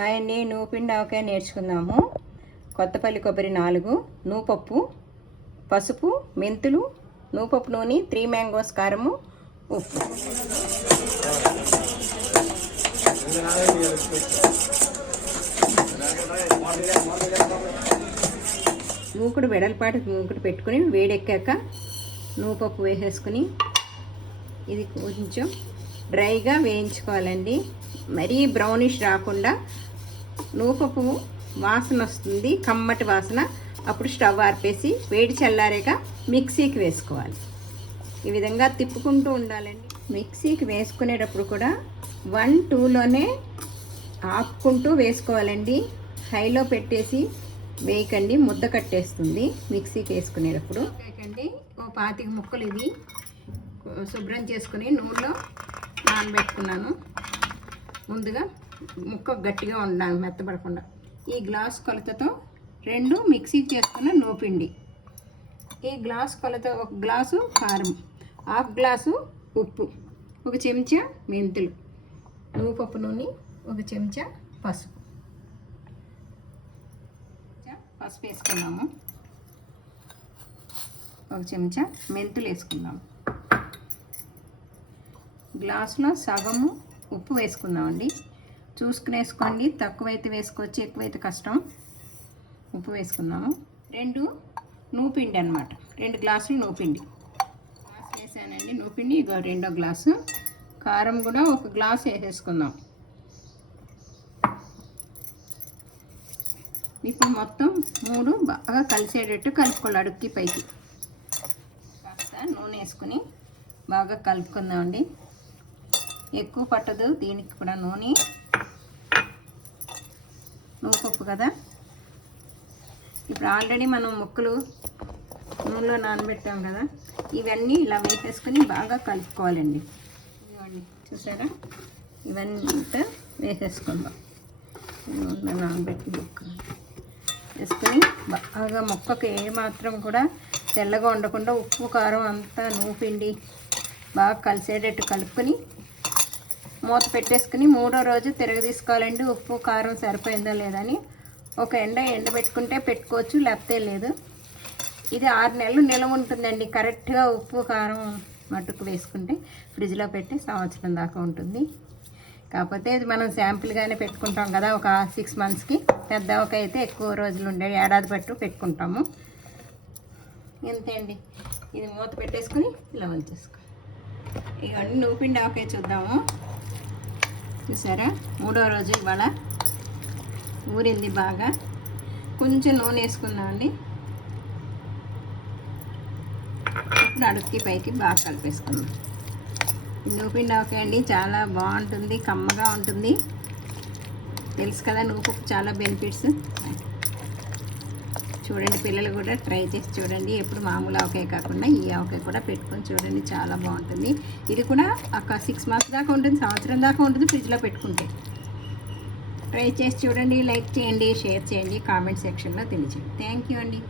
Hi అండి, నూపిండి ఆవకాయ నేర్చుకుందాము. కొత్తపల్లి కొబ్బరి 4, నూపప్పు, పసుపు, మెంతులు, నూపప్పు నూనె, 3 మ్యాంగోస్ కారము, ఉప్పు. మూకుడు వెడల్పాటు మూకుడు పెట్టుకుని వేడెక్కాక నూపప్పు వేసేసుకుని ఇది కొంచెం డ్రైగా వేయించుకోవాలండి. మరీ బ్రౌనిష్ రాకుండా. నూపప్పు వాసన వస్తుంది, కమ్మటి వాసన. అప్పుడు స్టవ్ ఆర్పేసి వేడి చల్లారాక మిక్సీకి వేసుకోవాలి. ఈ విధంగా తిప్పుకుంటూ ఉండాలండి. మిక్సీకి వేసుకునేటప్పుడు కూడా 1-2లోనే ఆపుకుంటూ వేసుకోవాలండి. హైలో పెట్టేసి వేయకండి, ముద్ద కట్టేస్తుంది మిక్సీకి వేసుకునేటప్పుడు. వేయకండి. ఓ 25 ముక్కలు ఇవి శుభ్రం చేసుకుని నూనెలో నానబెట్టుకున్నాను. ముందుగా ముక్క గట్టిగా ఉండాలి, మెత్తబడకుండా. ఈ గ్లాస్ కొలతతో 2 మిక్సీకి చేసుకున్న నూపిండి, ఈ గ్లాస్ కొలత 1 గ్లాసు కారం, 1/2 గ్లాసు ఉప్పు, 1 చెంచా మెంతులు, నూపప్పు నూనె, 1 చెంచా పసుపు. పసుపు వేసుకున్నాము, 1 చెంచా మెంతులు వేసుకున్నాము. గ్లాసులో సగము ఉప్పు వేసుకుందామండి. చూసుకుని వేసుకోండి, తక్కువైతే వేసుకోవచ్చు, ఎక్కువైతే కష్టం. ఉప్పు వేసుకుందాము. 2 నూపిండి అనమాట, 2 గ్లాసులు నూపిండి వేసానండి. నూపిండి ఇగో 2వ గ్లాసు. కారం కూడా 1 గ్లాసు వేసేసుకుందాం. ఇప్పుడు మొత్తం 3 బాగా కలిసేటట్టు కలుపుకోవాలి. అడుక్కి పైకి కాస్త నూనె వేసుకుని బాగా కలుపుకుందామండి. ఎక్కువ పట్టదు దీనికి కూడా నూనె, నూపప్పు కదా. ఇప్పుడు ఆల్రెడీ మనం ముక్కలు నూనెలో నానబెట్టాం కదా, ఇవన్నీ ఇలా వేసేసుకుని బాగా కలుపుకోవాలండి. ఇవన్నీ చూసారా, ఇవన్నీ అంతా వేసేసుకుందాం. నూనెలో నానబెట్టి ముక్కలు వేసుకొని బాగా ముక్కకు ఏమాత్రం కూడా తెల్లగా ఉండకుండా ఉప్పు కారం అంతా నూపిండి బాగా కలిసేటట్టు కలుపుకొని మూత పెట్టేసుకుని 3వ రోజు తిరగదీసుకోవాలండి. ఉప్పు కారం సరిపోయిందా లేదని. ఒక ఎండబెట్టుకుంటే పెట్టుకోవచ్చు, లేకపోతే లేదు. ఇది 6 నెలలు నిల్వ ఉంటుందండి. కరెక్ట్గా ఉప్పు కారం మట్టుకు వేసుకుంటే ఫ్రిడ్జ్లో పెట్టి సంవత్సరం దాకా ఉంటుంది. కాకపోతే ఇది మనం శాంపుల్గానే పెట్టుకుంటాం కదా, ఒక 6 మంత్స్కి. పెద్ద ఒక అయితే ఎక్కువ రోజులు ఉండే, ఏడాది పట్టు పెట్టుకుంటాము. ఇంతే అండి. ఇది మూత పెట్టేసుకుని ఇలా ఉంచేసుకో. ఇవన్నీ నూపిండి ఆవకాయ చూద్దాము. చూసారా, 3వ రోజు ఇవాళ ఊరింది బాగా. కొంచెం నూనె వేసుకుందామండి. ఇప్పుడు అడుక్కి పైకి బాగా కలిపేసుకుందాం. నూపిండి ఆవకాయ అండి, చాలా బాగుంటుంది, కమ్మగా ఉంటుంది. తెలుసు కదా, నూపప్పు చాలా బెనిఫిట్స్. చూడండి, పిల్లలు కూడా ట్రై చేసి చూడండి. ఎప్పుడు మామూలు ఆవకాయ కాకుండా ఈ ఆవకాయ కూడా పెట్టుకొని చూడండి, చాలా బాగుంటుంది. ఇది కూడా ఒక 6 మంత్స్ దాకా ఉంటుంది, సంవత్సరం దాకా ఉంటుంది ఫ్రిడ్జ్లో పెట్టుకుంటే. ట్రై చేసి చూడండి. లైక్ చేయండి, షేర్ చేయండి, కామెంట్ సెక్షన్లో తెలియచేయండి. థ్యాంక్ యూ అండి.